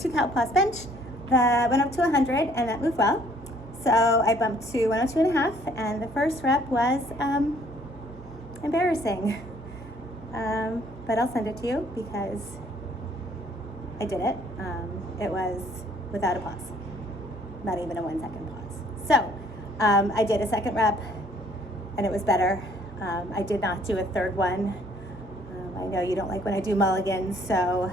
2 count plus bench that went up to 100, and that moved well. So I bumped to 102.5, and the first rep was embarrassing. But I'll send it to you because I did it. It was without a pause, not even a 1 second pause. So I did a second rep, and it was better. I did not do a third one. I know you don't like when I do mulligans, so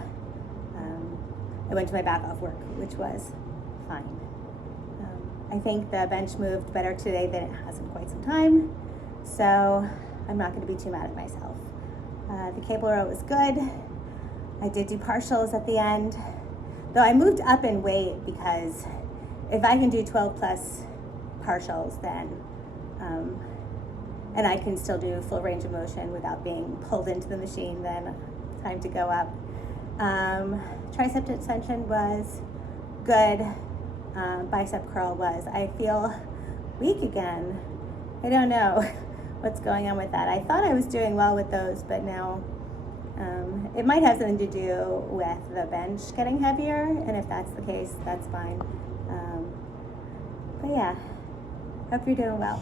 I went to my back off work, which was fine. I think the bench moved better today than it has in quite some time, so I'm not going to be too mad at myself. The cable row was good. I did do partials at the end, though I moved up in weight because if I can do 12 plus partials, then and I can still do full range of motion without being pulled into the machine, then time to go up. Tricep extension was good. Bicep curl was. I feel weak again. I don't know what's going on with that. I thought I was doing well with those, but now it might have something to do with the bench getting heavier, and if that's the case, that's fine. But yeah, hope you're doing well.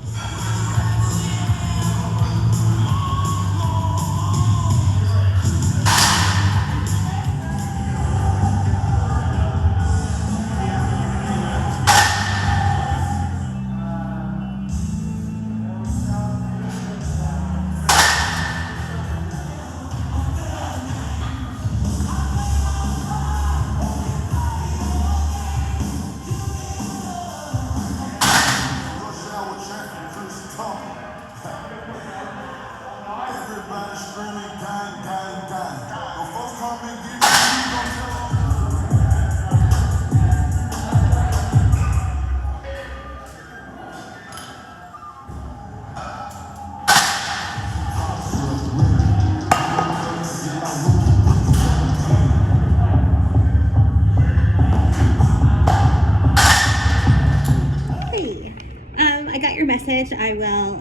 Message. I will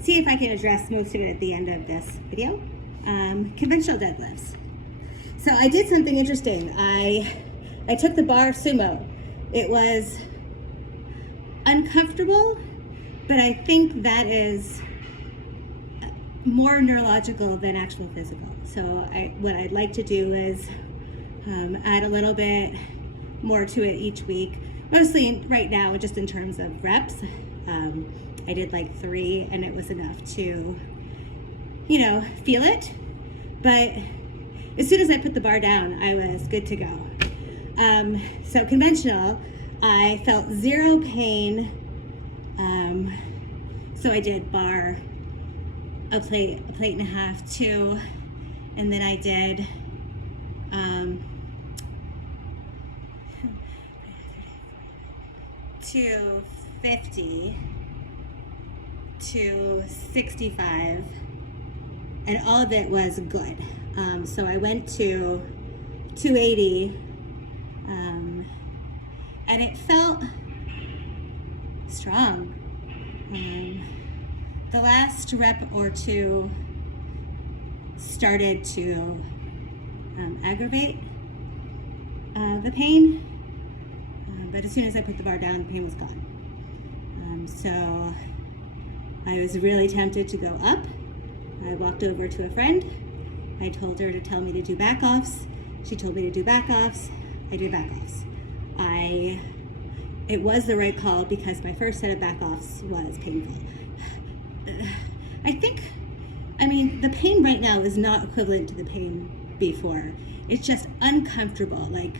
see if I can address most of it at the end of this video. Conventional deadlifts. So I did something interesting. I took the bar sumo. It was uncomfortable, but I think that is more neurological than actual physical. So what I'd like to do is add a little bit more to it each week. Mostly right now, just in terms of reps. I did like 3, and it was enough to, feel it. But as soon as I put the bar down, I was good to go. So conventional, I felt 0 pain. So I did bar, a plate and a half, 2, and then I did 250 to 65, and all of it was good. So I went to 280, and it felt strong. The last rep or two started to aggravate the pain, but as soon as I put the bar down, the pain was gone. So I was really tempted to go up. I walked over to a friend. I told her to tell me to do back-offs. She told me to do back-offs. I did back-offs. It was the right call because my first set of back-offs was painful. The pain right now is not equivalent to the pain before. It's just uncomfortable. Like,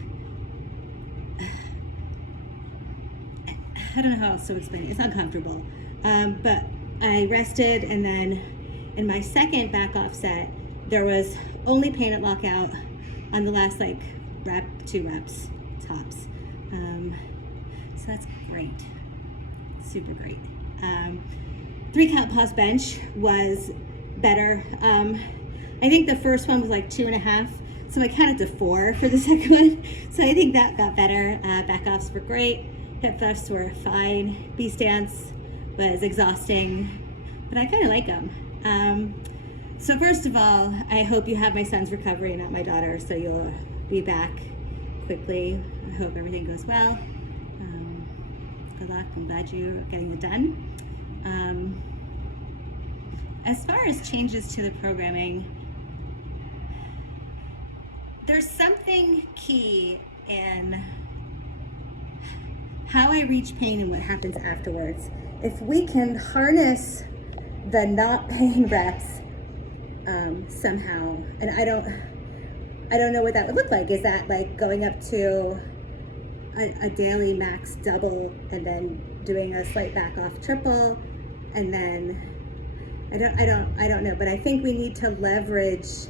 I don't know how else to explain it. It's uncomfortable. But I rested, and then in my second back-off set, there was only pain at lockout on the last rep, 2 reps tops. So that's great, super great. 3 count pause bench was better. I think the first one was 2.5, so I counted to 4 for the second one. So I think that got better. Back-offs were great. Hip thrusts were fine. B-stance was exhausting, but I kind of like them. So first of all, I hope you have my son's recovery, not my daughter, so you'll be back quickly. I hope everything goes well. Good luck. I'm glad you're getting it done. As far as changes to the programming, there's something key in how I reach pain and what happens afterwards. If we can harness the not pain reps somehow, and I don't know what that would look like. Is that like going up to a daily max double and then doing a slight back off triple, and then I don't know, but I think we need to leverage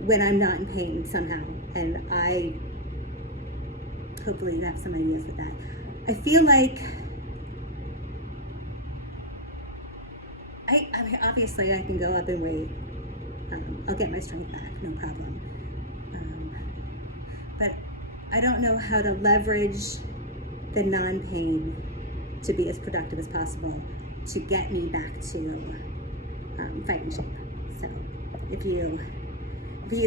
when I'm not in pain somehow, and I hopefully have some ideas with that. I feel like I mean, obviously I can go up in weight. I'll get my strength back, no problem. But I don't know how to leverage the non-pain to be as productive as possible to get me back to fighting shape. So if you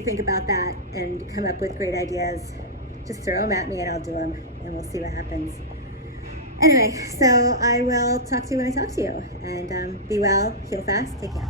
think about that and come up with great ideas, just throw them at me and I'll do them, and we'll see what happens. Anyway, so I will talk to you when I talk to you, and be well, heal fast, take care.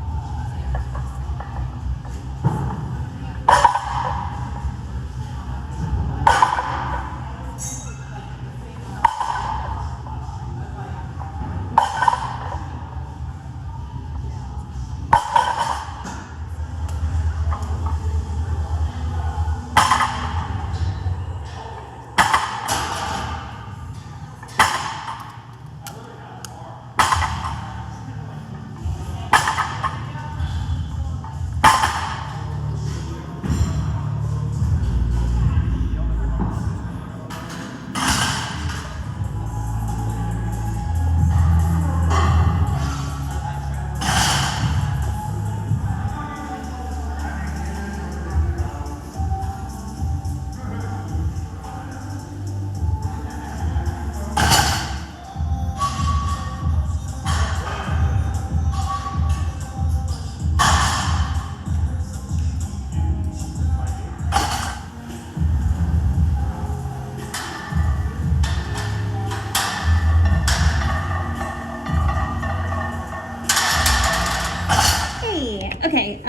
Okay,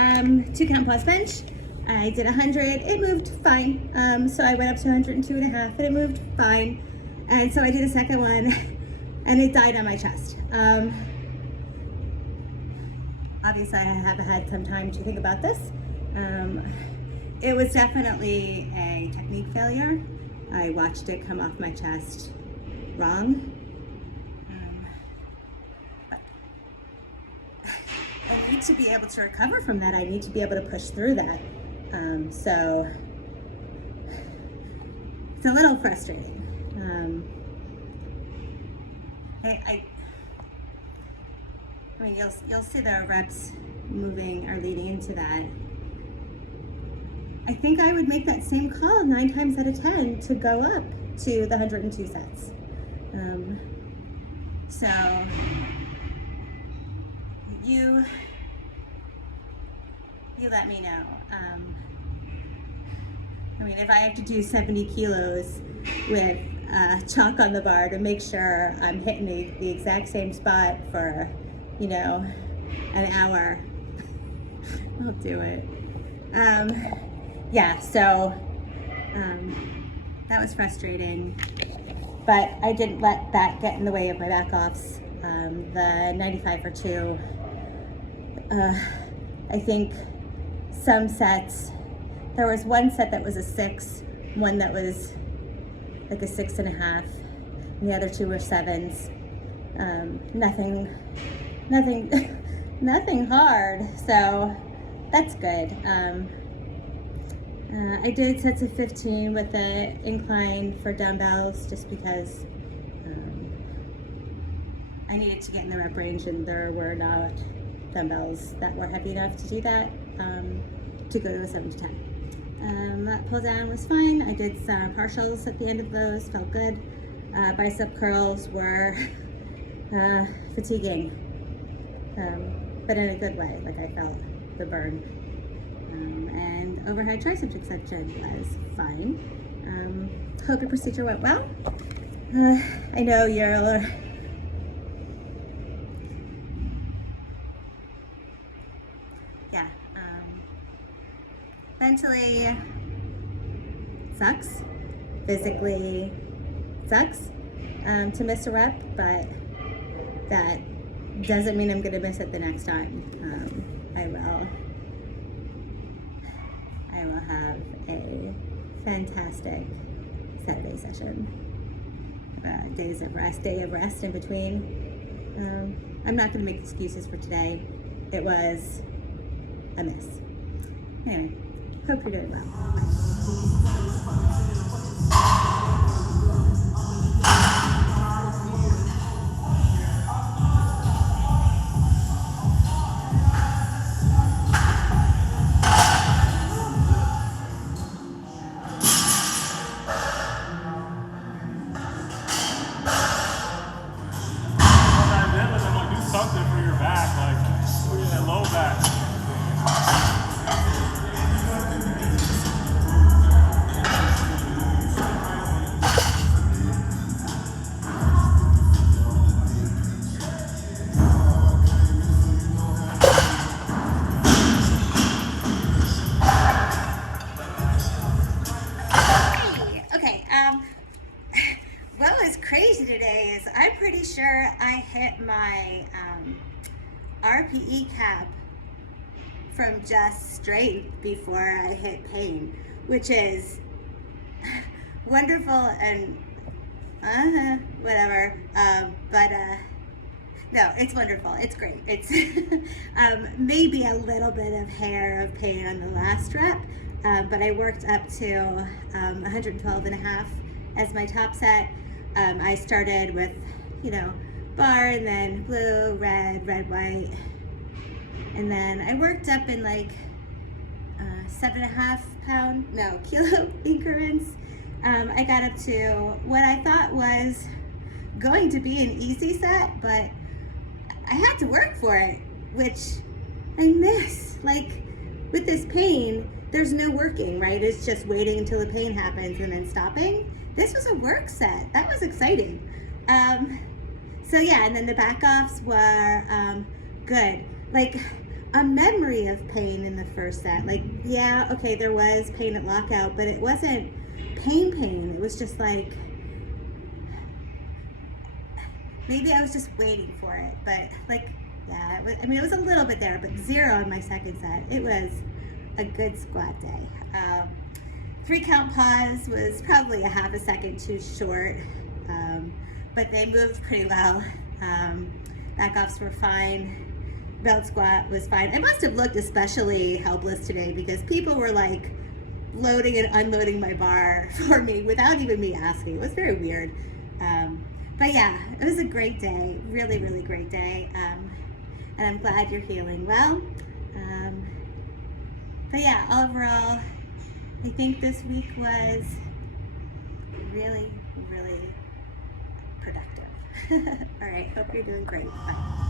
2 count plus bench. I did 100, it moved fine. So I went up to 102.5 and it moved fine. And so I did a second one and it died on my chest. Obviously I have had some time to think about this. It was definitely a technique failure. I watched it come off my chest wrong. I need to be able to recover from that. I need to be able to push through that. So it's a little frustrating. I mean, you'll see the reps moving or leading into that. I think I would make that same call 9 times out of 10 to go up to the 102 sets. So you let me know. I mean, if I have to do 70 kilos with chalk on the bar to make sure I'm hitting the exact same spot for, you know, an hour, I'll do it. Yeah, so that was frustrating, but I didn't let that get in the way of my back offs. The 95 for 2, I think some sets, there was one set that was a 6, one that was like a 6.5, and the other 2 were 7s. Nothing hard, so that's good. I did sets of 15 with the incline for dumbbells just because I needed to get in the rep range, and there were not dumbbells that were heavy enough to do that, to go to a 7 to 10. That pull down was fine. I did some partials at the end of those, felt good. Bicep curls were fatiguing, but in a good way, like I felt the burn. And overhead tricep extension was fine. Hope your procedure went well. I know you're yeah, mentally sucks, physically sucks to miss a rep, but that doesn't mean I'm gonna miss it the next time. I will have a fantastic Saturday session. Day of rest in between. I'm not gonna make excuses for today. It was a miss. Anyway, hope you're doing well. Something for your back, like for your low back. Okay, what was crazy today is I'm pretty sure I hit my RPE cap from just strength before I hit pain, which is wonderful and whatever. But no, it's wonderful. It's great. It's maybe a little bit of hair of pain on the last rep, but I worked up to 112 and a half as my top set. I started with, bar and then blue, red, white. And then I worked up in like 7.5 kilo increments. I got up to what I thought was going to be an easy set, but I had to work for it, which I miss. Like with this pain, there's no working, right? It's just waiting until the pain happens and then stopping. This was a work set. That was exciting. So yeah, and then the back offs were good. Like a memory of pain in the first set. Like, yeah, okay, there was pain at lockout, but it wasn't pain. It was just like, maybe I was just waiting for it, but like, yeah, it was a little bit there, but 0 in my second set. It was a good squat day. 3 count pause was probably a half a second too short, but they moved pretty well. Back offs were fine. Belt squat was fine. I must have looked especially helpless today because people were like loading and unloading my bar for me without even me asking. It was very weird. But yeah, it was a great day, really, really great day. And I'm glad you're healing well. But yeah, overall, I think this week was really, really productive. All right, hope you're doing great. Bye.